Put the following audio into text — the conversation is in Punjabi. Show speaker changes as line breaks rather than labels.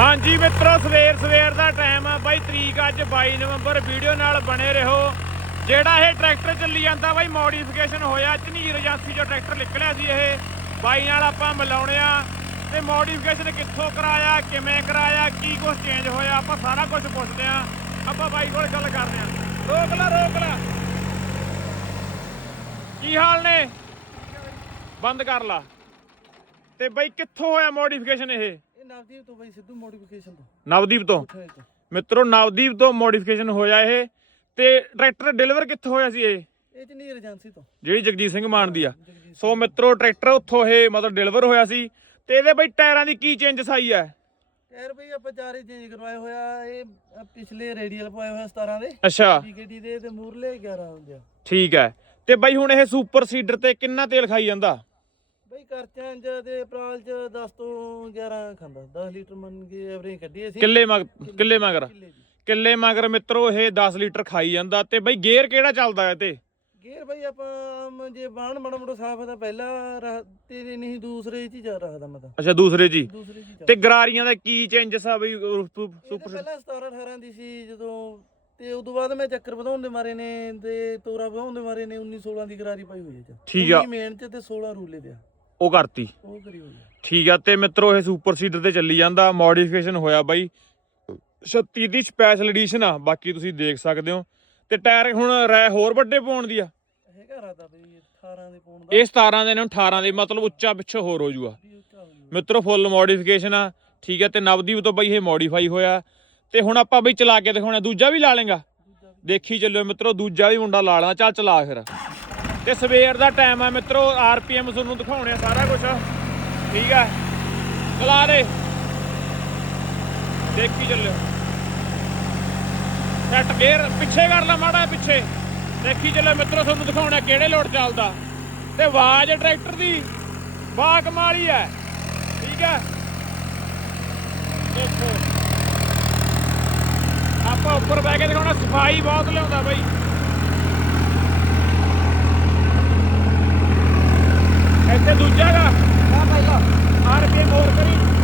ਹਾਂਜੀ ਮਿੱਤਰੋ, ਸਵੇਰ ਸਵੇਰ ਦਾ ਟਾਈਮ ਆ। ਬਾਈ ਤਰੀਕ ਅੱਜ 22 ਨਵੰਬਰ। ਵੀਡੀਓ ਨਾਲ ਬਣੇ ਰਹੋ। ਜਿਹੜਾ ਇਹ ਟਰੈਕਟਰ ਚੱਲੀ ਜਾਂਦਾ ਬਾਈ, ਮੋਡੀਫਿਕੇਸ਼ਨ ਹੋਇਆ। ਝਨੀਰ ਏਜੰਸੀ ਚੋਂ ਟਰੈਕਟਰ ਨਿਕਲਿਆ ਸੀ ਇਹ। ਬਾਈ ਨਾਲ ਆਪਾਂ ਮਿਲਾਉਣੇ ਆ। ਤੇ ਮੋਡੀਫਿਕੇਸ਼ਨ ਕਿੱਥੋਂ ਕਰਾਇਆ, ਕਿਵੇਂ ਕਰਾਇਆ, ਕੀ ਕੁਝ ਚੇਂਜ ਹੋਇਆ, ਆਪਾਂ ਸਾਰਾ ਕੁਝ ਪੁੱਛਦੇ ਆ। ਆਪਾਂ ਬਾਈ ਕੋਲ ਗੱਲ ਕਰਦੇ ਆ। ਰੋਕ ਲਾ ਰੋਕ ਲਾ। ਕੀ ਹਾਲ ਨੇ? ਬੰਦ ਕਰ ਲਾ। ਤੇ ਬਾਈ ਕਿੱਥੋਂ ਹੋਇਆ ਮੋਡੀਫਿਕੇਸ਼ਨ ਇਹ?
ਇਹ ਨਵਦੀਪ ਤੋਂ ਬਈ ਸਿੱਧੂ ਮੋਡੀਫਿਕੇਸ਼ਨ ਤੋਂ।
ਨਵਦੀਪ ਤੋਂ?
ਉੱਥੇ ਤੋਂ।
ਮਿੱਤਰੋ ਨਵਦੀਪ ਤੋਂ ਮੋਡੀਫਿਕੇਸ਼ਨ ਹੋਇਆ ਇਹ। ਤੇ ਟਰੈਕਟਰ ਡਿਲੀਵਰ ਕਿੱਥੋਂ ਹੋਇਆ ਸੀ ਇਹ?
ਇਹ ਚ ਨੀਰ ਏਜੰਸੀ ਤੋਂ।
ਜਿਹੜੀ ਜਗਜੀਤ ਸਿੰਘ ਮਾਨ ਦੀ ਆ। ਸੋ ਮਿੱਤਰੋ ਟਰੈਕਟਰ ਉੱਥੋਂ ਇਹ ਮਤਲਬ ਡਿਲੀਵਰ ਹੋਇਆ ਸੀ। ਤੇ ਇਹਦੇ ਬਈ ਟਾਇਰਾਂ ਦੀ ਕੀ ਚੇਂਜਸ ਆਈ ਹੈ
ਟਾਇਰ ਬਈ ਆਪਾਂ ਚਾਰੇ ਚੇਂਜ ਕਰਵਾਏ ਹੋਇਆ ਇਹ ਪਿਛਲੇ ਰੇਡੀਅਲ ਪਵਾਏ ਹੋਇਆ 17 ਦੇ।
ਅੱਛਾ।
ਪੀਕੇਟੀ ਦੇ ਤੇ ਮੂਰਲੇ 11 ਹੁੰਦੇ ਆ।
ਠੀਕ ਹੈ। ਤੇ ਬਈ ਹੁਣ ਇਹ ਸੁਪਰ ਸੀਡਰ ਤੇ ਕਿੰਨਾ ਤੇਲ ਖਾਈ ਜਾਂਦਾ?
ਬਈ ਕਰਚਾਂ ਚ ਤੇ ਪ੍ਰਾਲ ਚ 10 ਤੋਂ 11 ਖਾਂਦਾ 10 ਲੀਟਰ ਮੰਨ ਕੇ ਐਵਰੇਜ ਕੱਢੀ ਅਸੀਂ।
ਕਿੱਲੇ ਮਗ ਕਿੱਲੇ ਮਗਰ।
ਕਿੱਲੇ ਦੀ।
ਕਿੱਲੇ ਮਗਰ ਮਿੱਤਰੋ ਇਹ 10 ਲੀਟਰ ਖਾਈ ਜਾਂਦਾ ਤੇ ਬਈ ਗੇਅਰ ਕਿਹੜਾ ਚੱਲਦਾ ਹੈ ਤੇ?
ਗੇਅਰ ਬਈ ਆਪਾਂ ਆਮ ਜੇ ਬਾਣ ਮਾੜਾ ਮੋਟਾ ਸਾਫ਼ ਤਾਂ ਪਹਿਲਾ ਰਾਹ ਤੇ ਨਹੀਂ ਦੂਸਰੇ ਚ ਹੀ ਜਾ ਰੱਖਦਾ ਮੈਂ ਤਾਂ।
ਅੱਛਾ ਦੂਸਰੇ ਜੀ
ਦੂਸਰੇ ਚ ਹੀ
ਤੇ ਗਰਾਰੀਆਂ ਦਾ ਕੀ ਚੇਂਜਸ ਆ ਬਈ ਸੁਪਰ
ਪਹਿਲਾਂ 17 18 ਦੀ ਸੀ ਜਦੋਂ ਤੇ ਉਦੋਂ ਬਾਅਦ ਮੈਂ ਚੱਕਰ ਵਧਾਉਣ ਦੇ ਮਾਰੇ ਨੇ ਤੇ ਤੋਰਾ ਵਧਾਉਣ ਦੇ ਮਾਰੇ ਨੇ 19 16 ਦੀ ਕਰਾਰੀ ਪਾਈ ਹੋਈ ਹੈ ਚ
ਠੀਕ ਆ।
19 ਮੇਨ ਚ ਤੇ 16 ਰੂਲੇ ਤੇ ਆ।
ਉਹ ਕਰਤੀ।
ਉਹ ਕਰੀ ਹੋਈ ਆ।
ਠੀਕ ਆ ਤੇ ਮਿੱਤਰੋ ਇਹ ਸੁਪਰ ਸੀਡਰ ਤੇ ਚੱਲੀ ਜਾਂਦਾ। ਮੋਡੀਫਿਕੇਸ਼ਨ ਹੋਇਆ ਬਾਈ। 36 ਦੀ ਸਪੈਸ਼ਲ ਐਡੀਸ਼ਨ ਆ ਬਾਕੀ ਤੁਸੀਂ ਦੇਖ ਸਕਦੇ ਹੋ। ਤੇ ਟਾਇਰ ਹੁਣ ਰੈ ਹੋਰ ਵੱਡੇ ਪਾਉਣ ਦੀ ਆ।
ਹੈਗਾ ਰਾਦਾ ਬਈ 18 ਦੇ ਪਾਉਣ ਦਾ।
ਇਹ 17 ਦੇ ਨੇ 18 ਦੇ ਮਤਲਬ ਉੱਚਾ ਪਿੱਛੇ ਹੋਰ ਹੋ ਜੂਗਾ।
ਵੀ ਉੱਚਾ ਹੋ ਜਾਊਗਾ।
ਮਿੱਤਰੋ ਫੁੱਲ ਮੋਡੀਫਿਕੇਸ਼ਨ ਆ। ਠੀਕ ਹੈ ਤੇ ਨਵਦੀਪ ਤੋਂ ਬਈ ਇਹ ਮੋਡੀਫਾਈ ਹੋਇਆ। ਤੇ ਹੁਣ ਆਪਾਂ ਬਈ ਚਲਾ ਕੇ ਦਿਖਾਉਣਾ ਦੂਜਾ ਵੀ ਲਾ ਲੇਗਾ
ਦੂਜਾ ਵੀ।
ਦੇਖੀ ਚੱਲਿਓ ਮਿੱਤਰੋ ਦੂਜਾ ਵੀ ਮੁੰਡਾ ਲਾ ਲੈਣਾ ਚੱਲ ਚਲਾ ਫਿਰ। ਤੇ ਸਵੇਰ ਦਾ ਟਾਈਮ ਆ ਮਿੱਤਰੋ ਆਰਪੀਐਮ ਤੁਹਾਨੂੰ ਦਿਖਾਉਣੇ ਆ ਸਾਰਾ ਕੁਝ ਠੀਕ ਆ? ਚਲਾ ਦੇ। ਦੇਖੀ ਚੱਲਿਓ। ਸੈਟ ਗੇਅਰ ਪਿੱਛੇ ਕਰ ਲੈ ਮਾੜਾ ਪਿੱਛੇ। ਦੇਖੀ ਚੱਲਿਓ ਮਿੱਤਰੋ, ਤੁਹਾਨੂੰ ਦਿਖਾਉਣਾ ਕਿਹੜੇ ਲੋਡ ਚੱਲਦਾ। ਤੇ ਆਵਾਜ਼ ਟਰੈਕਟਰ ਦੀ ਬਾ ਕਮਾਲੀ ਹੈ ਠੀਕ ਹੈ ਦੇਖੋ। ਆਪਾਂ ਉੱਪਰ ਬਹਿ ਕੇ ਦਿਖਾਉਣਾ, ਸਫ਼ਾਈ ਬਹੁਤ ਲਿਆਉਂਦਾ ਬਾਈ। ਇੱਥੇ ਦੂਜਾ ਹੈਗਾ
ਆ ਭਾਈ ਆ ਆਰ ਕੇ ਮੋੜ ਕਰੀ।